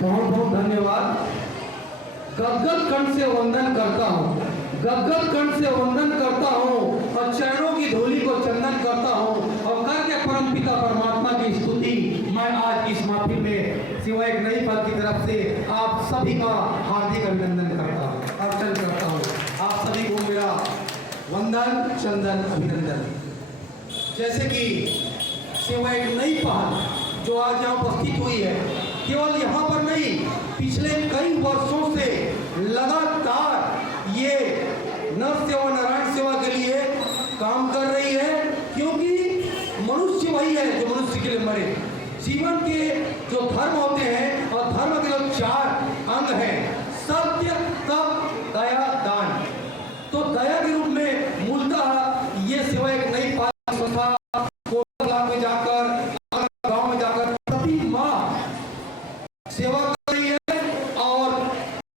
बहुत बहुत धन्यवाद। गदगद कंठ से वंदन करता हूँ, गदगद कंठ से वंदन करता हूँ और चरणों की धूलि को चंदन करता हूँ और करके परम पिता परमात्मा की स्तुति मैं आज इस महफिल में सिवाय एक नई पल की तरफ से आप सभी का हार्दिक अभिनंदन करता हूँ, अर्चन करता हूँ। आप सभी को मेरा वंदन चंदन अभिनंदन। जैसे कि सिवाय एक नई पहल जो आज यहाँ उपस्थित हुई है, केवल यहाँ पर नहीं, पिछले कई वर्षों से लगातार ये नर सेवा नारायण सेवा के लिए काम कर रही है, क्योंकि मनुष्य वही है जो मनुष्य के लिए मरे। जीवन के जो धर्म होते हैं और धर्म के जो 4 अंग हैं, सत्य, तप, दया, दान, तो दया के रूप में मूलतः ये सेवा एक नई संस्था में जाकर गांव में जाकर प्रति माह सेवा कर रही है और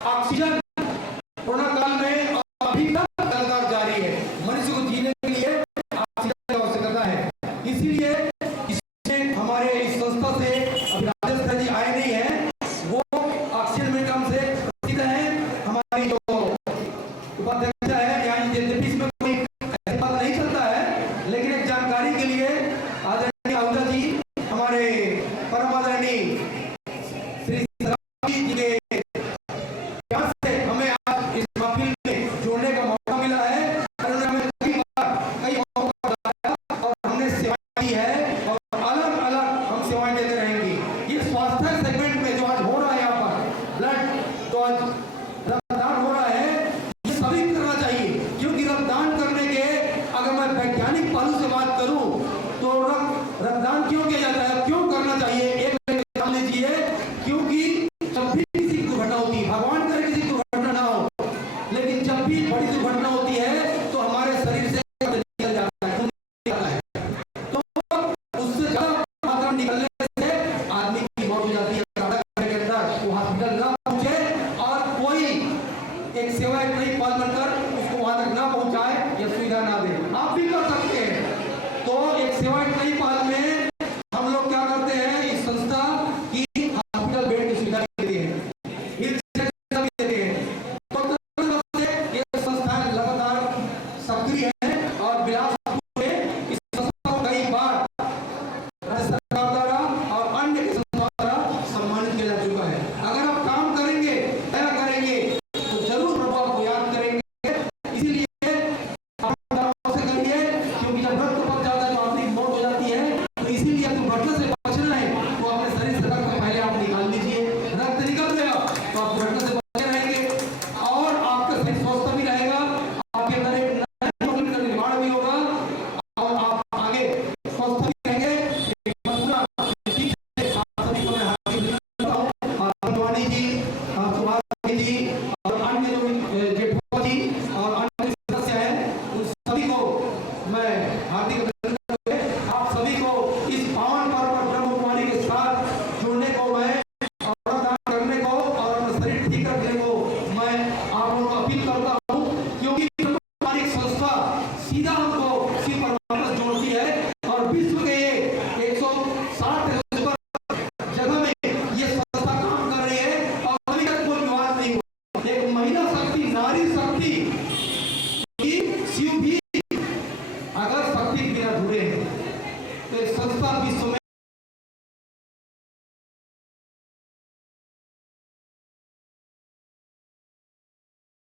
ऑक्सीजन कोरोना काल में अभी तक लगातार जारी है। मनुष्य को जीने के लिए ऑक्सीजन की आवश्यकता है, इसीलिए इसमें हमारे इस संस्था से अभी राजेश जी आए नहीं है, वो ऑक्सीजन में कम से प्रसिद्ध है। हमारी जो उपाध्यक्ष है यानी यद्यपि इसमें कोई ऐसी बात नहीं चलता है, लेकिन एक जानकारी के लिए आदरणीय आहूजा जी, हमारे परम आदरणीय श्री जी के प्यार से हमें आज इस महफिल में जोड़ने का मौका मिला है। उन्होंने हमें कई मौका बताया और हमने सेवाएं दी है और अलग अलग हम सेवाएं देते रहेंगे। ये स्वास्थ्य सेगमेंट में जो आज हो रहा है यहाँ पर ब्लड, तो आज